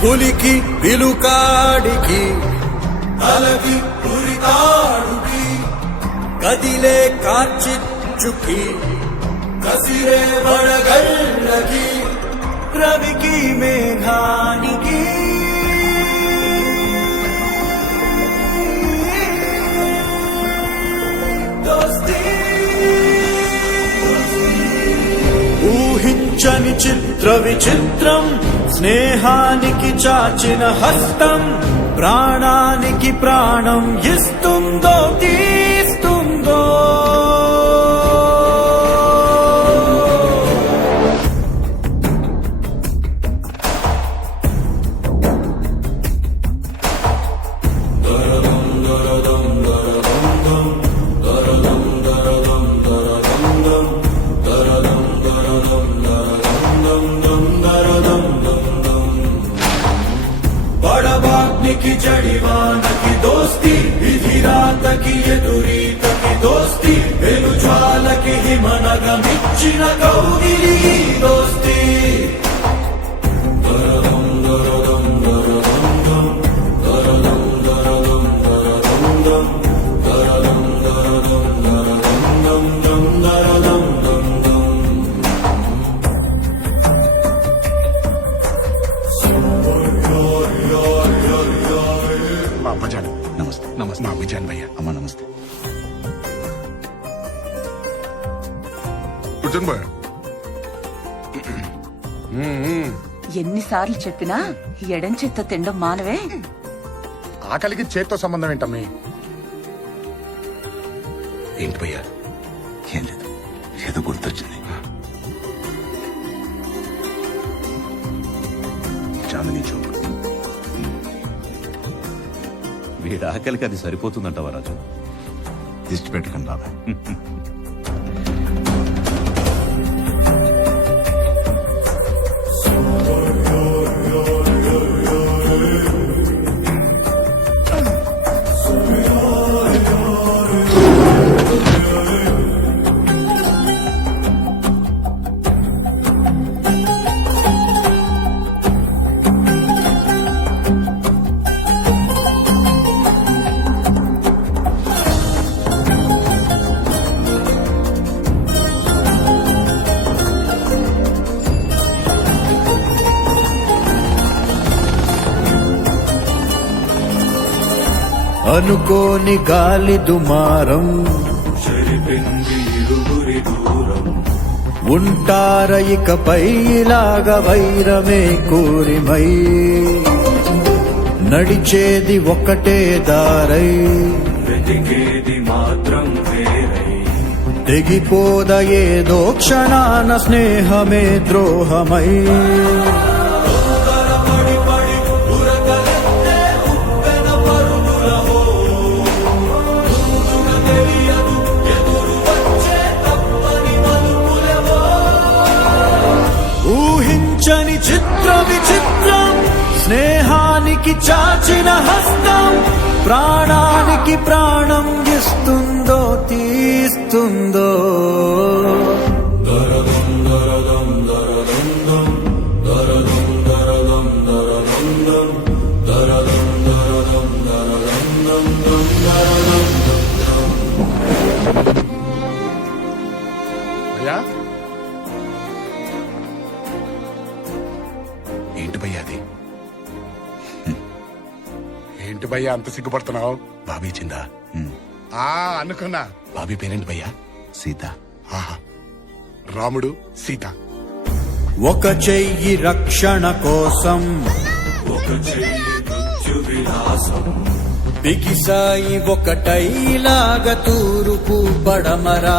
పులికి పిలుకాడికి తలకి పురితాడుకి కదిలే కార్చిచ్చుకి కసిరే వడగళ్ళకి రవికి మేఘానికి ఊహించని చిత్ర విచిత్రం స్నేహానికి చాచిన హస్తం ప్రాణానికి ప్రాణం ఇస్తుందో తీస్తుందో బడబాగ్నికి జడివానకి దోస్తి విధిరాతకి ఎదురీతకి దోస్తి వెలుజాలకి హిమనగమిచ్చిన కౌగిలి దోస్తి నమస్తే నమస్తే మా విజయన్ భయ్య అమ్మ నమస్తే విజయన్ భయ్య ఎన్నిసార్లు చెప్పినా ఎడం చేత్తో తినడం మానవే. ఆకలికి చేత్తో సంబంధం ఏంటమ్మి? ఏంటి భయ్య? ఏం లేదు, ఏదో గుర్తొచ్చింది. చాందిని చౌక్. వీడి ఆకలికి అది సరిపోతుందంటావా రాజు? దిష్టి పెట్టుకుని బాబా. అనుకోని గాలి దుమారం ఉంటార ఇకపై ఇలాగ వైరమే కోరిమై నడిచేది ఒకటే దారై తెగిపోద ఏదో క్షణాన స్నేహమే ద్రోహమై ఊహించని చిత్ర విచిత్రం స్నేహానికి చాచిన హస్తం ప్రాణానికి ప్రాణం ఇస్తుందో తీస్తుందో అయ్యా ఏంటి భయ్య అది? ఏంటి భయ్యా అంత సిగ్గుపడుతున్నావు? బాబీ చిందా. అనుకున్నా. బాబీ పేరేంటి భయ్య? సీత. ఆహా, రాముడు సీత. ఒక చెయ్యి రక్షణ కోసం ఒక చెయ్యి మృత్యు విలాసం బిగిసాయి ఒకటైలాగ తూరుపు పడమరా